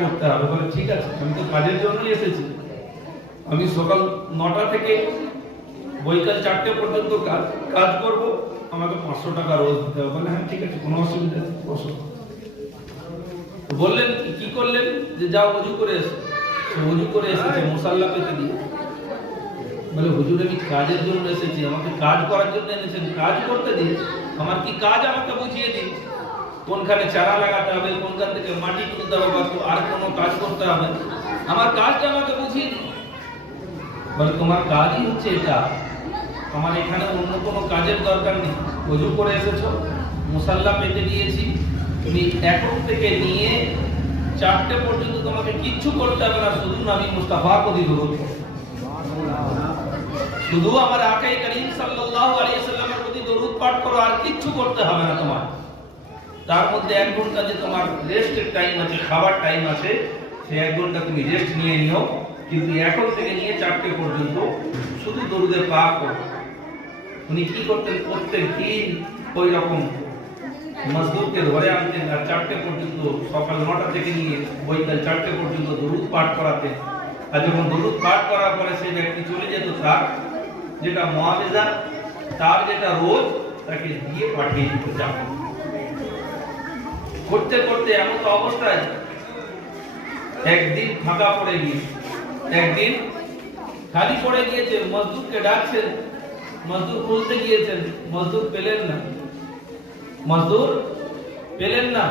করতে হবে। বলে, ঠিক আছে, আমি তো কাজের জন্যই এসেছি। আমি সকাল নটা থেকে বৈকাল চারটে পর্যন্ত কাজ কাজ করব। আমাকে পাঁচশো টাকা রোজ দিতে হবে। হ্যাঁ ঠিক আছে, কোনো অসুবিধা নেই, বসো। বললেন কি- করলেন? যে, যাও, উজু করে এসো। উজু করে এসেছে মুসাল্লা পেতে দিয়ে। বলে, হুজুর, আমি কাজের জন্য এসেছি। আমাকে কাজ করার জন্য এনেছেন। কাজ করতে দিন। আমার কি কাজ আমাকে বুঝিয়ে দিন? কোনখানে চারা লাগাতে হবে কোনখান তুলতে হবে, বা আর কোনো কাজ করতে হবে। আমার কাজটা আমাকে দিন। বলে, তোমার কাজই হচ্ছে এটা। আমার এখানে অন্য কোনো কাজের দরকার নেই। অজু করে এসেছ মুসাল্লা পেতে দিয়েছি। তুমি এখন থেকে নিয়ে চারটে পর্যন্ত তোমাকে কিচ্ছু করতে হবে না, শুধু আমি মুস্তাফা করি ধরুন শুধু আমার আকাই করিম সাল্লাল্লাহু আলাইহি সাল্লামের প্রতি দরুদ পাঠ করো, আর কিচ্ছু করতে হবে না তোমার। তার মধ্যে এক ঘণ্টা যে তোমার রেস্টের টাইম আছে, খাবার টাইম আছে, সেই এক ঘণ্টা তুমি রেস্ট নিয়ে নিও। কিন্তু এখন থেকে নিয়ে চারটে পর্যন্ত শুধু দরুদে পা করো। উনি কি করতেন? প্রত্যেক দিন ওই রকম মজদুরকে ধরে আনতেন আর চারটে পর্যন্ত সকাল নটা থেকে নিয়ে বৈকাল চারটে পর্যন্ত দরুদ পাঠ করাতেন। আর যখন দরুদ পাঠ করার পরে সেই ব্যক্তি চলে যেত তার, যেটা মহাবেজা তার যেটা রোজ তাকে দিয়ে পাঠিয়ে দিত যাবে করতে করতে এমন তো অবস্থায় একদিন ফাঁকা পড়ে গিয়ে একদিন খালি পড়ে গিয়েছে, মজদুরকে ডাকছেন। মজদুর খুলতে গিয়েছেন, মজদুর পেলেন না। মজদুর পেলেন না।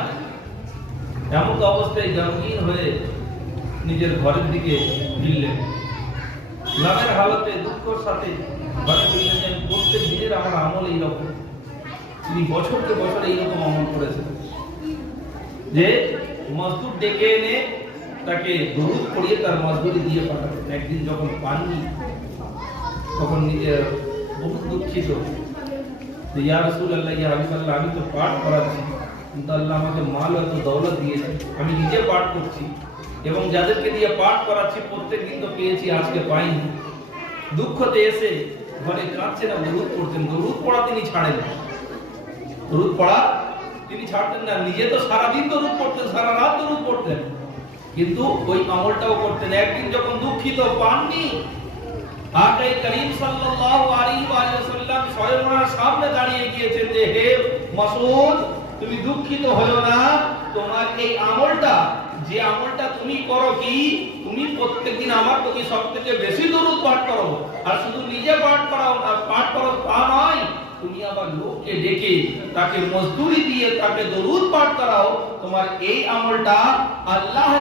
এমন তো অবস্থায় গমগীন হয়ে নিজের ঘরের দিকে ফিরলেন। গ্রামের হালতে, দুঃখর সাথে ঘরে ফিরলেন প্রত্যেক দিনের আমার আমল এইরকম। তিনি বছরকে বছর এইরকম আমল করেছেন। যে মজদুর ডেকে এনে তাকে দরুদ পড়িয়ে তার মজদুরি দিয়ে পাঠাবেন একদিন যখন পাননি, তখন নিজে বহু দুঃখিত। ইয়া রাসূলুল্লাহ, ইয়া হাবিবাল্লাহ, আমি তো পাঠ করাচ্ছি, কিন্তু আল্লাহ আমাকে মাল এত দৌলত দিয়েছে আমি নিজে পাঠ করছি এবং যাদেরকে দিয়ে পাঠ করাচ্ছি প্রত্যেক দিন তো পেয়েছি, আজকে পাইনি। দুঃখতে এসে ঘরে কাঁদছে না, দরুদ পড়তেন। দরুদ পড়া তিনি ছাড়েন। দরুদ পড়া তিনি ছাড়তেন না। নিজে তো সারাদিন দরুদ পড়তেন, সারা রাত দরুদ পড়তেন। কিন্তু ওই আমলটাও করতেন। একদিন যখন দুঃখিত পাননি আকাই করিম সাল্লাল্লাহু আলাইহি ওয়া সাল্লাম স্বয়ং ওনার সামনে দাঁড়িয়ে গিয়েছেন যে, হে মাসউদ তুমি দুঃখিত হয়ো না। তোমার এই আমলটা, যে আমলটা তুমি করো কি, তুমি প্রত্যেকদিন আমার প্রতি সবথেকে বেশি দরুদ পাঠ করো। আর শুধু নিজে পাঠ করাও আর পাঠ করো তা নয় তুমি আবার লোককে ডেকে তাকে মজদুরি দিয়ে তাকে দরুদ পাঠ করাও। তোমার এই আমলটা আল্লাহ